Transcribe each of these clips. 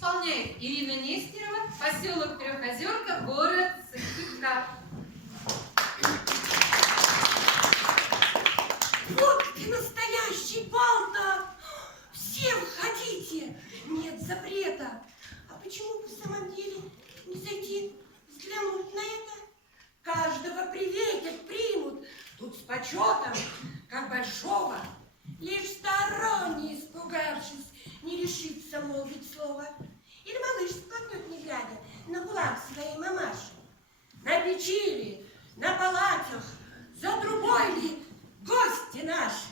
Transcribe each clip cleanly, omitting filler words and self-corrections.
Исполняет Ирина Нестерова, поселок Трехозерка, город Сыктывкар. Вот ты настоящий бал-то! Все входите! Нет запрета. А почему бы в самом деле не зайти взглянуть на это? Каждого приветят, примут. Тут с почетом, как большого. Лишь сторонний, испугавшись, не решится молвить слово. Или малыш сплотнет, не глядя, на кулак своей мамаши. На печи ли, на палатях, за трубой ли гости наши.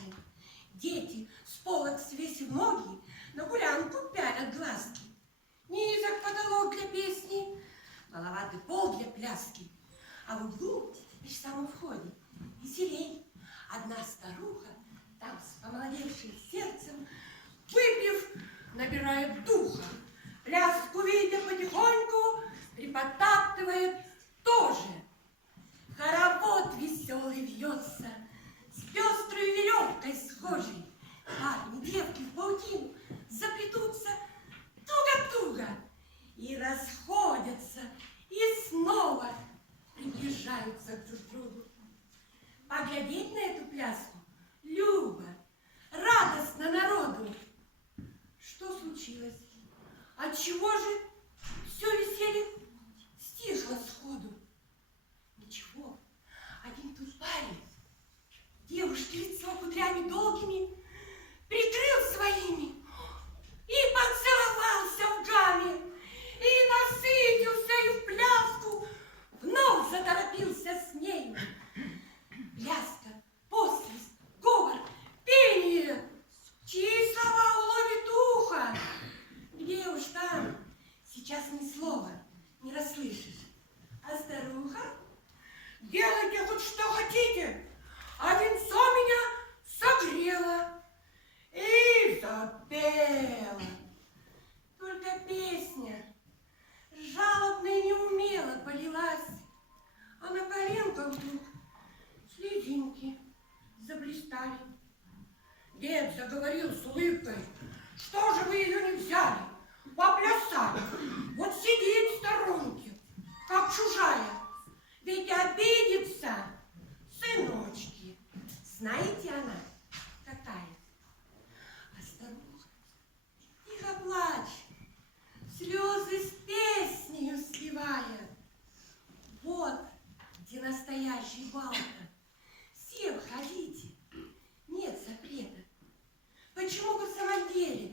Дети с полок свесив ноги, на гулянку пялят глазки. Низок потолок для песни, головатый пол для пляски. А в углу, лишь в самом входе, веселей, одна старуха, там с помолодевшим сердцем, выпив, набирает духа. Пляску, видя потихоньку, приподтаптывает тоже. Хоровод веселый вьется, с пестрой веревкой схожей. Парни, девки в паутину заплетутся туго-туго и расходятся, и снова приближаются друг к другу. Поглядеть на эту пляску любо, радостно народу. Что случилось? Отчего же все веселье стихло сходу? Ничего, один тут парень, девушке лицо кудрями долгими прикрыл своими и поцеловался в гаме, и насытился, и в пляску вновь заторопился с нею. Пляска, посвист, говор, пение, чьи слова уловит ухо? Где уж там, сейчас ни слова не расслышишь. А старуха, делайте хоть что хотите, а венцо меня согрело и запела. Только песня жалобно и неумело полилась, а на коленках вдруг слезинки заблистали. Дед заговорил с улыбкой: что же вы ее не взяли, поплясали? Вот сидит в сторонке, как чужая, ведь обидится. Сыночки, знаете она какая? А старуха тихо плачет, слезы с песнею сливая. Вот где настоящий бал-то. Все входите, нет запрета. Почему бы в самом деле